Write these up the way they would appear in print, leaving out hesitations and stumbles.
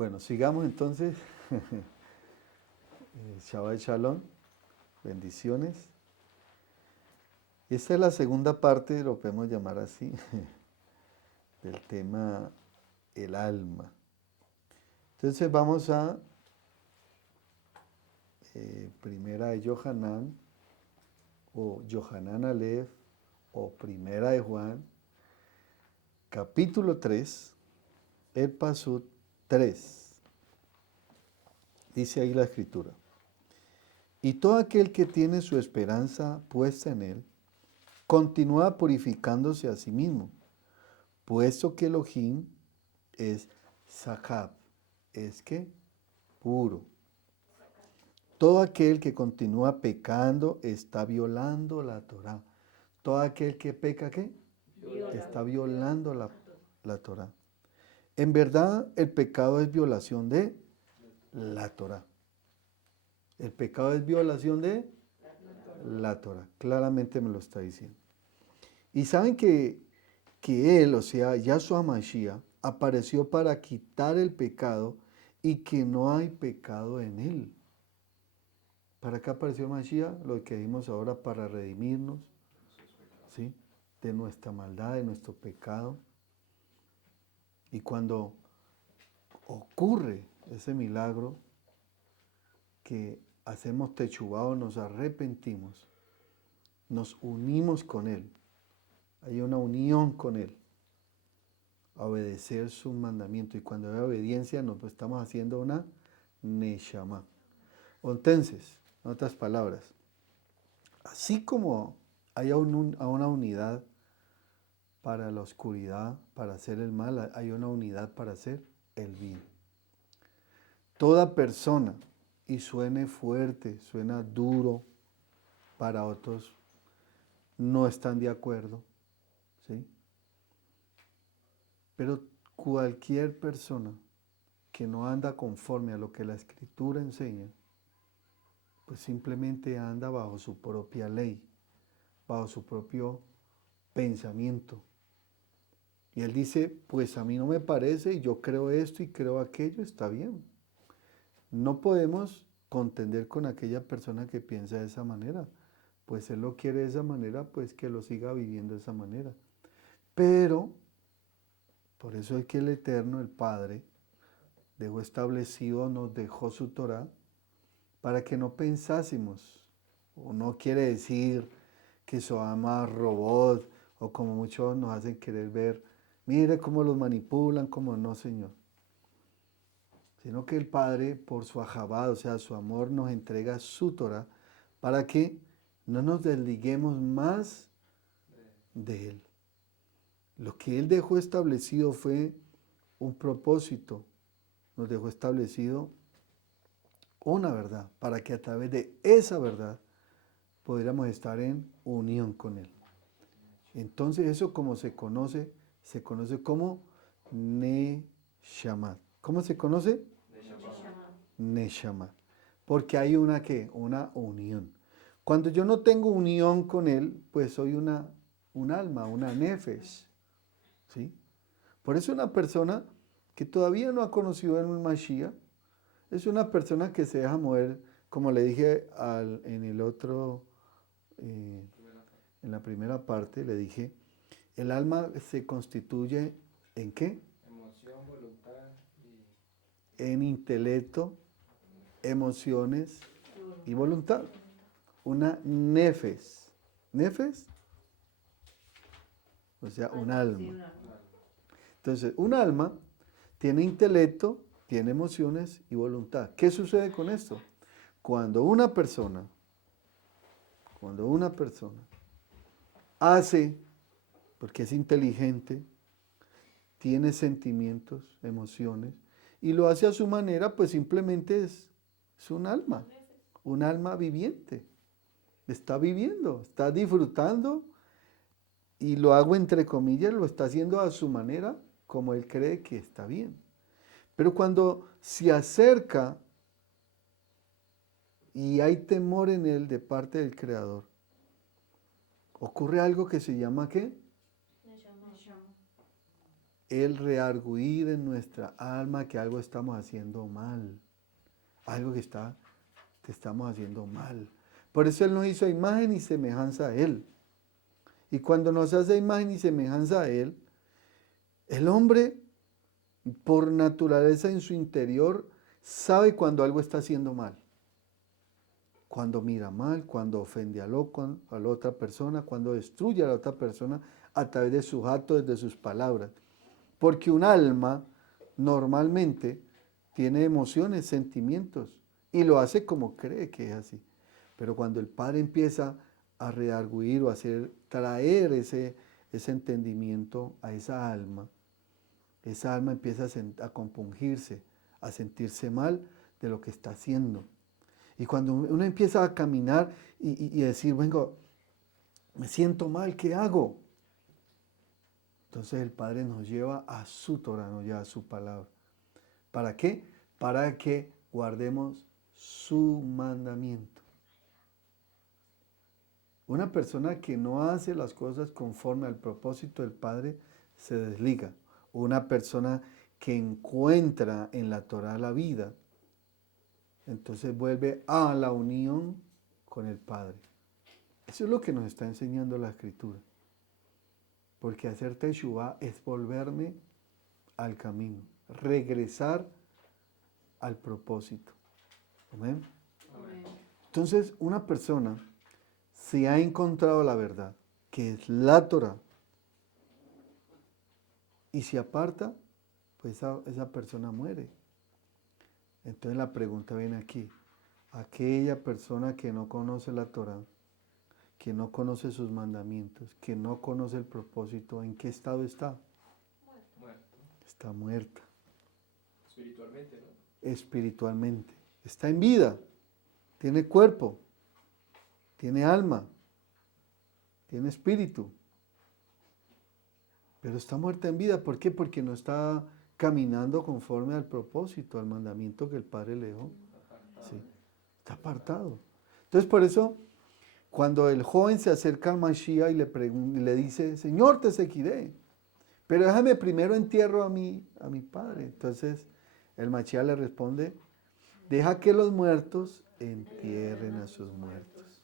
Bueno, sigamos entonces. Shabbat Shalom, bendiciones. Esta es la segunda parte, lo podemos llamar así, del tema el alma. Entonces vamos a Primera de Yohanan, o Yohanan Aleph, o Primera de Juan, capítulo 3, el Pasut 3. Dice ahí la escritura. Y todo aquel que tiene su esperanza puesta en él, continúa purificándose a sí mismo, puesto que Elohim es Sakab, es que puro. Todo aquel que continúa pecando está violando la Torá. Todo aquel que peca, ¿qué? Está violando la Torá. En verdad, el pecado es violación de la Torá. El pecado es violación de la Torá. Claramente me lo está diciendo. Y saben que él, o sea, Yahshua Mashiach, apareció para quitar el pecado y que no hay pecado en él. ¿Para qué apareció Mashiach? Lo que vimos ahora, para redimirnos, ¿sí?, de nuestra maldad, de nuestro pecado. Y cuando ocurre ese milagro, que hacemos techubá o nos arrepentimos, nos unimos con él. Hay una unión con él. A obedecer sus mandamientos. Y cuando hay obediencia, nos estamos haciendo una neshama. Entonces, en otras palabras, así como hay una unidad para la oscuridad, para hacer el mal, hay una unidad para hacer el bien. Toda persona, y suene fuerte, suena duro para otros, no están de acuerdo, ¿sí? Pero cualquier persona que no anda conforme a lo que la Escritura enseña, pues simplemente anda bajo su propia ley, bajo su propio pensamiento. Y él dice, pues a mí no me parece, y yo creo esto y creo aquello, está bien. No podemos contender con aquella persona que piensa de esa manera. Pues él lo quiere de esa manera, pues que lo siga viviendo de esa manera. Pero, por eso es que el Eterno, el Padre, dejó establecido, nos dejó su Torah, para que no pensásemos, o no quiere decir que somos robots, o como muchos nos hacen querer ver, mire cómo los manipulan, como no, Señor. Sino que el Padre, por su ajabad, o sea, su amor, nos entrega su Torah, para que no nos desliguemos más de Él. Lo que Él dejó establecido fue un propósito, nos dejó establecido una verdad, para que a través de esa verdad pudiéramos estar en unión con Él. Entonces eso, como se conoce como Neshama. ¿Cómo se conoce? Neshama. Porque hay una unión. Cuando yo no tengo unión con Él, pues soy un alma, una nefesh, ¿sí? Por eso una persona que todavía no ha conocido el Mashiach es una persona que se deja mover, como le dije en el otro, en la primera parte, le dije, el alma se constituye ¿en qué? Emoción, voluntad En intelecto, emociones y voluntad. Una nefes. ¿Nefes? O sea, un alma. Entonces, un alma tiene intelecto, tiene emociones y voluntad. ¿Qué sucede con esto? Cuando una persona hace, porque es inteligente, tiene sentimientos, emociones, y lo hace a su manera, pues simplemente es un alma viviente. Está viviendo, está disfrutando, y lo hago entre comillas, lo está haciendo a su manera, como él cree que está bien. Pero cuando se acerca y hay temor en él de parte del Creador, ocurre algo que se llama ¿qué? el reargüir en nuestra alma que algo estamos haciendo mal. Algo que estamos haciendo mal. Por eso Él nos hizo imagen y semejanza a Él. Y cuando nos hace imagen y semejanza a Él, el hombre, por naturaleza en su interior, sabe cuando algo está haciendo mal. Cuando mira mal, cuando ofende a la otra persona, cuando destruye a la otra persona a través de sus actos, de sus palabras. Porque un alma normalmente tiene emociones, sentimientos, y lo hace como cree que es así. Pero cuando el Padre empieza a redarguir o a traer ese entendimiento a esa alma empieza a compungirse, a sentirse mal de lo que está haciendo. Y cuando uno empieza a caminar y decir, vengo, me siento mal, ¿qué hago? Entonces el Padre nos lleva a su Torah, nos lleva a su palabra. ¿Para qué? Para que guardemos su mandamiento. Una persona que no hace las cosas conforme al propósito del Padre se desliga. Una persona que encuentra en la Torah la vida, entonces vuelve a la unión con el Padre. Eso es lo que nos está enseñando la Escritura. Porque hacer Teshuvá es volverme al camino, regresar al propósito. ¿Amén? Amén. Entonces, una persona, si ha encontrado la verdad, que es la Torah, y se aparta, pues esa persona muere. Entonces la pregunta viene aquí. Aquella persona que no conoce la Torah, que no conoce sus mandamientos, que no conoce el propósito, ¿en qué estado está? Muerto. Está muerta. Espiritualmente, ¿no? Espiritualmente. Está en vida. Tiene cuerpo. Tiene alma. Tiene espíritu. Pero está muerta en vida. ¿Por qué? Porque no está caminando conforme al propósito, al mandamiento que el Padre le dejó. Sí. Está apartado. Entonces por eso, cuando el joven se acerca al Mashiach y le dice, Señor, te seguiré, pero déjame primero entierro a mi padre. Entonces el Mashiach le responde, deja que los muertos entierren a sus muertos.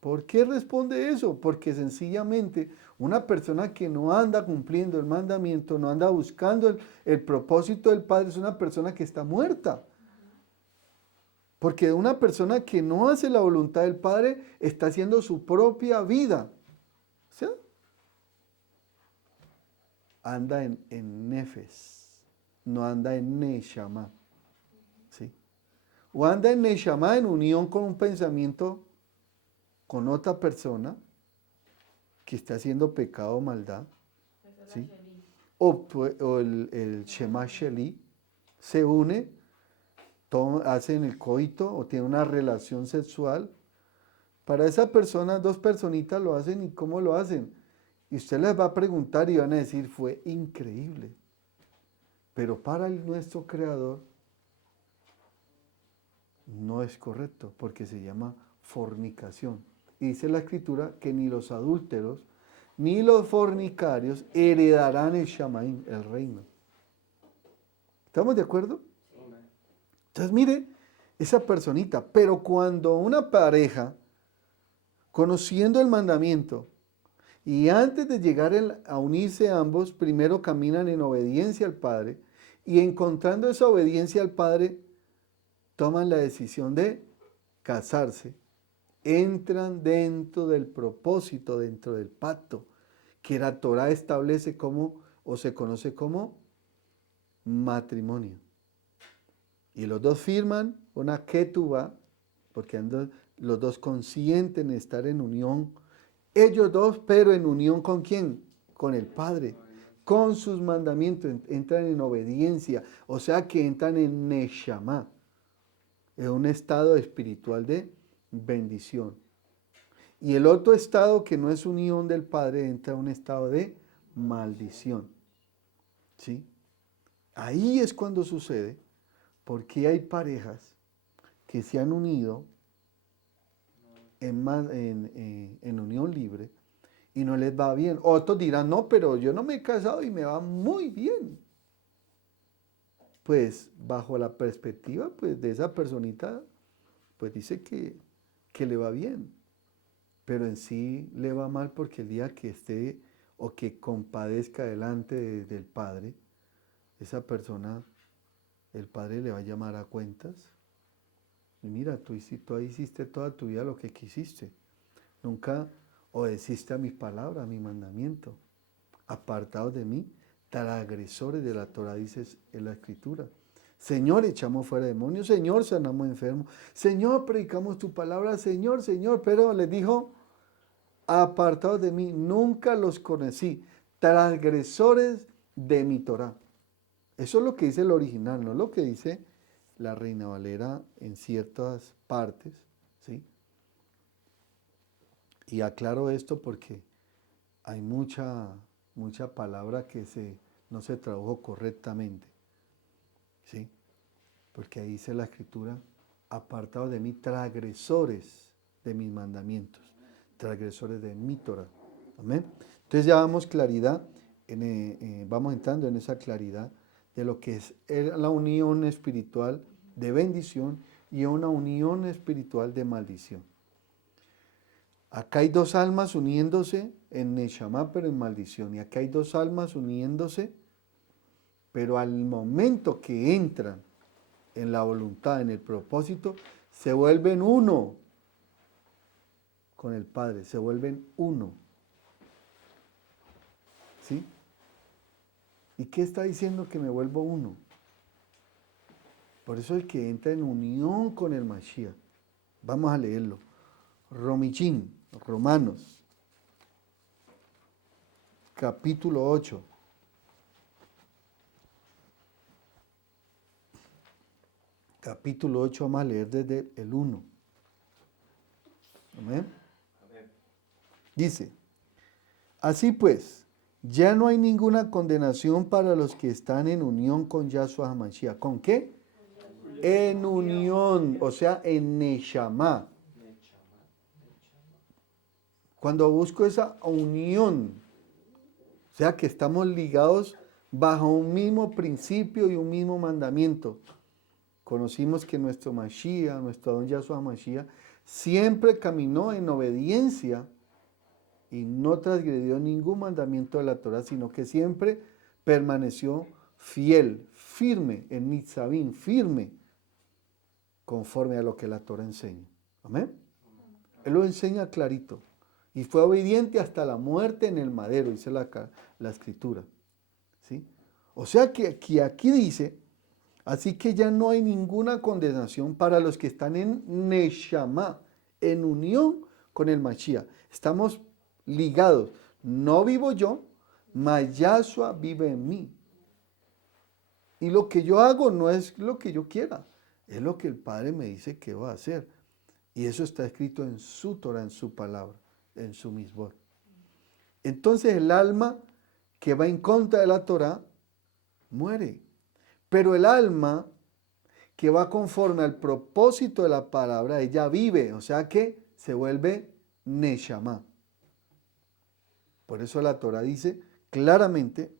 ¿Por qué responde eso? Porque sencillamente una persona que no anda cumpliendo el mandamiento, no anda buscando el propósito del Padre, es una persona que está muerta. Porque una persona que no hace la voluntad del Padre está haciendo su propia vida. ¿Sí? Anda en Nefes, no anda en Neshama. ¿Sí? O anda en Neshama en unión con un pensamiento con otra persona que está haciendo pecado o maldad. ¿Sí? O el Shema Sheli se une, hacen el coito o tienen una relación sexual. Para esa persona, dos personitas lo hacen, ¿y cómo lo hacen? Y usted les va a preguntar y van a decir, fue increíble. Pero para nuestro Creador no es correcto, porque se llama fornicación. Y dice la Escritura que ni los adúlteros, ni los fornicarios heredarán el Shamaim, el reino. ¿Estamos de acuerdo? Entonces mire, esa personita, pero cuando una pareja, conociendo el mandamiento, y antes de llegar a unirse ambos, primero caminan en obediencia al Padre, y encontrando esa obediencia al Padre, toman la decisión de casarse, entran dentro del propósito, dentro del pacto, que la Torah establece como, o se conoce como, matrimonio. Y los dos firman una ketubá, porque andan los dos consienten estar en unión, ellos dos, pero en unión ¿con quién? Con el Padre, con sus mandamientos, entran en obediencia, o sea que entran en Neshama, en un estado espiritual de bendición. Y el otro estado que no es unión del Padre entra en un estado de maldición. ¿Sí? Ahí es cuando sucede, porque hay parejas que se han unido en unión libre y no les va bien. Otros dirán, no, pero yo no me he casado y me va muy bien. Pues bajo la perspectiva pues, de esa personita, pues dice que le va bien, pero en sí le va mal porque el día que esté o que compadezca delante del Padre, esa persona, el Padre le va a llamar a cuentas. Y mira, tú ahí hiciste toda tu vida lo que quisiste. Nunca obedeciste a mis palabras, a mi mandamiento. Apartados de mí, transgresores de la Torah, dice en la Escritura. Señor, echamos fuera demonios. Señor, sanamos enfermos. Señor, predicamos tu palabra. Señor, Señor. Pero les dijo, apartados de mí, nunca los conocí. Transgresores de mi Torah. Eso es lo que dice el original, no lo que dice la Reina Valera en ciertas partes, ¿sí? Y aclaro esto porque hay mucha palabra que no se tradujo correctamente, ¿sí? Porque ahí dice la Escritura, apartados de mí, transgresores de mis mandamientos, transgresores de mi Torah. Amén. Entonces ya damos claridad, vamos entrando en esa claridad de lo que es la unión espiritual de bendición y una unión espiritual de maldición. Acá hay dos almas uniéndose en Neshama, pero en maldición. Y acá hay dos almas uniéndose, pero al momento que entran en la voluntad, en el propósito, se vuelven uno con el Padre, se vuelven uno. ¿Sí? ¿Y qué está diciendo que me vuelvo uno? Por eso el que entra en unión con el Mashiach. Vamos a leerlo. Romichín, Romanos, capítulo 8. Capítulo 8, vamos a leer desde el 1. Amén. Dice, así pues, ya no hay ninguna condenación para los que están en unión con Yahshua HaMashiach. ¿Con qué? En unión, o sea, en Neshama. Cuando busco esa unión, o sea, que estamos ligados bajo un mismo principio y un mismo mandamiento. Conocimos que nuestro Mashiach, nuestro Adón Yahshua Mashiach, siempre caminó en obediencia y no transgredió ningún mandamiento de la Torah, sino que siempre permaneció fiel, firme en Nitzavim, firme, conforme a lo que la Torah enseña. Amén. Él lo enseña clarito. Y fue obediente hasta la muerte en el madero, dice la Escritura. ¿Sí? O sea que aquí dice, así que ya no hay ninguna condenación para los que están en Neshama, en unión con el Mashiach. Estamos ligados. No vivo yo, mas Yahshua vive en mí. Y lo que yo hago no es lo que yo quiera, es lo que el Padre me dice que va a hacer. Y eso está escrito en su Torah, en su palabra, en su misbor. Entonces el alma que va en contra de la Torah muere. Pero el alma que va conforme al propósito de la palabra, ella vive, o sea que se vuelve Neshama. Por eso la Torah dice claramente